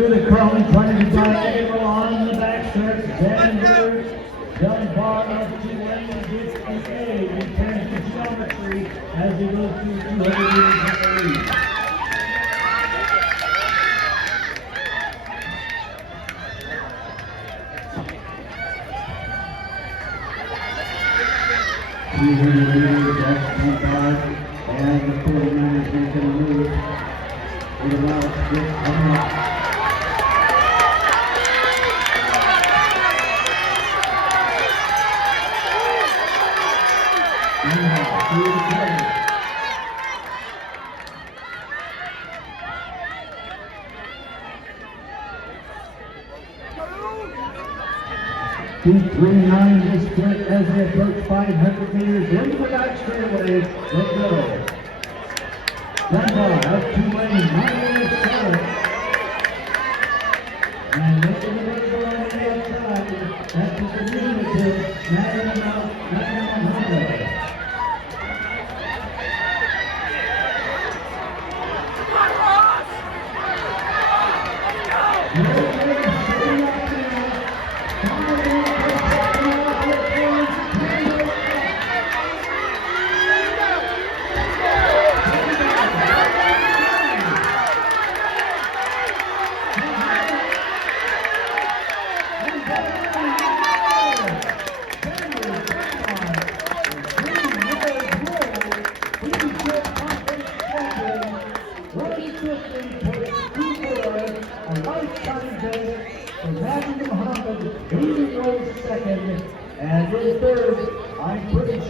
through the curling, trying to drive on the back stretch. Xander Dunbar of Tulane gets the A. Returns to geometry as he goes through 200 meters in the lead. That's 25, and the 49ers are going to move. It allows this coming up. Through the play. 2:39 is split as they approach 500 meters into the back straightaway. Let's go. Dunbar up Tulane, 9:07. And making the way on the outside. That is the lead to Madden Honda. A lifetime best for Madden Muhammad, 80 second, and in third, I'm pretty sure.